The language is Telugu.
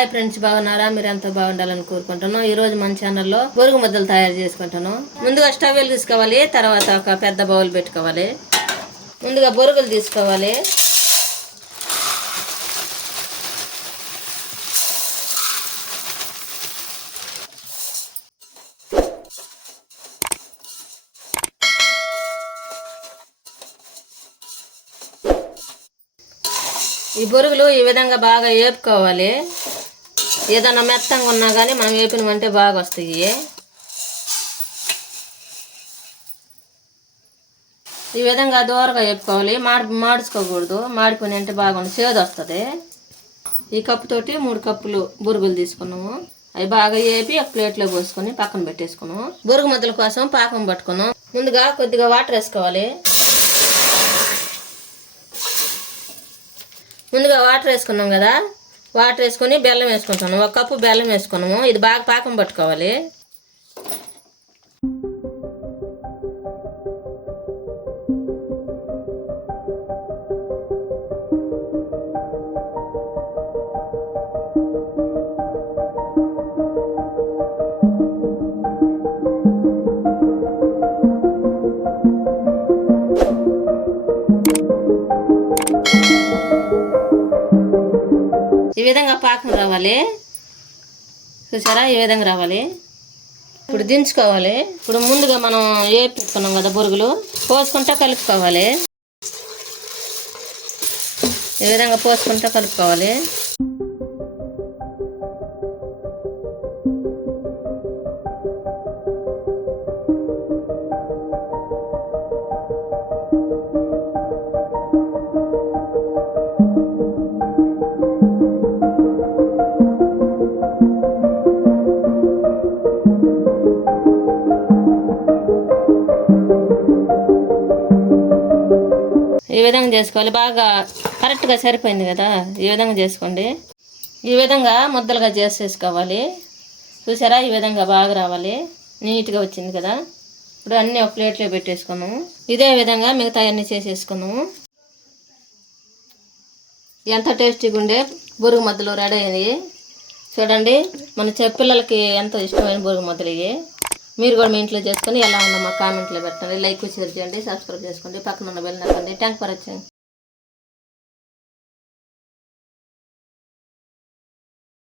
హాయ్ ఫ్రెండ్స్, బాగున్నారా? మీరు ఎంత బాగుండాలని కోరుకుంటున్నాను. ఈ రోజు మన ఛానల్లో బొరుగు ముద్దలు తయారు చేసుకుంటాను. ముందుగా స్టవ్ తీసుకోవాలి, తర్వాత ఒక పెద్ద బౌల్ పెట్టుకోవాలి. ముందుగా బొరుగులు తీసుకోవాలి. ఈ బొరుగులు ఈ విధంగా బాగా వేపుకోవాలి. ఏదైనా మెత్తంగా ఉన్నా కానీ మనం వేపినమంటే బాగా వస్తాయి. ఈ విధంగా దూరగా వేపుకోవాలి. మాడుచుకోకూడదు. మాడిపోయి అంటే బాగుంది, చేదు వస్తుంది. ఈ కప్పుతోటి 3 కప్పులు బొరుగులు తీసుకున్నాము. అవి బాగా వేపి ఒక ప్లేట్లో పోసుకొని పక్కన పెట్టేసుకున్నాము. బొరుగు ముద్దల కోసం పాకం పట్టుకున్నాం. ముందుగా కొద్దిగా వాటర్ వేసుకోవాలి. ముందుగా వాటర్ వేసుకున్నాం కదా, వాటర్ వేసుకొని బెల్లం వేసుకుంటాను. 1 కప్పు బెల్లం వేసుకున్నాము. ఇది బాగా పాకం పట్టుకోవాలి. ఈ విధంగా పాకం రావాలి. చూసారా? ఈ విధంగా రావాలి. ఇప్పుడు దించుకోవాలి. ఇప్పుడు ముందుగా మనం వేపి పెట్టుకున్నాం కదా బొరుగులు, పోసుకుంటా కలుపుకోవాలి. ఈ విధంగా పోసుకుంటా కలుపుకోవాలి. ఈ విధంగా చేసుకోవాలి. బాగా కరెక్ట్గా సరిపోయింది కదా, ఈ విధంగా చేసుకోండి. ఈ విధంగా ముద్దలుగా చేసేసుకోవాలి. చూసారా? ఈ విధంగా బాగా రావాలి. నీట్గా వచ్చింది కదా. ఇప్పుడు అన్నీ ఒక ప్లేట్లో పెట్టేసుకున్నాము. ఇదే విధంగా మిగతా అన్నీ చేసేసుకున్నాము. ఎంత టేస్టీగా ఉండే బొరుగు ముద్దలు రెడీ అయ్యాయి. చూడండి, మన పిల్లలకి ఎంతో ఇష్టమైన బొరుగు ముద్దలు ఇవి. మీరు కూడా మీ ఇంట్లో చేసుకొని ఎలా ఉందో మా కామెంట్లో పెట్టండి. లైక్ షేర్ చేయండి, సబ్స్క్రైబ్ చేసుకోండి, పక్కన ఉన్న బెల్ నొక్కండి. Thank for watching.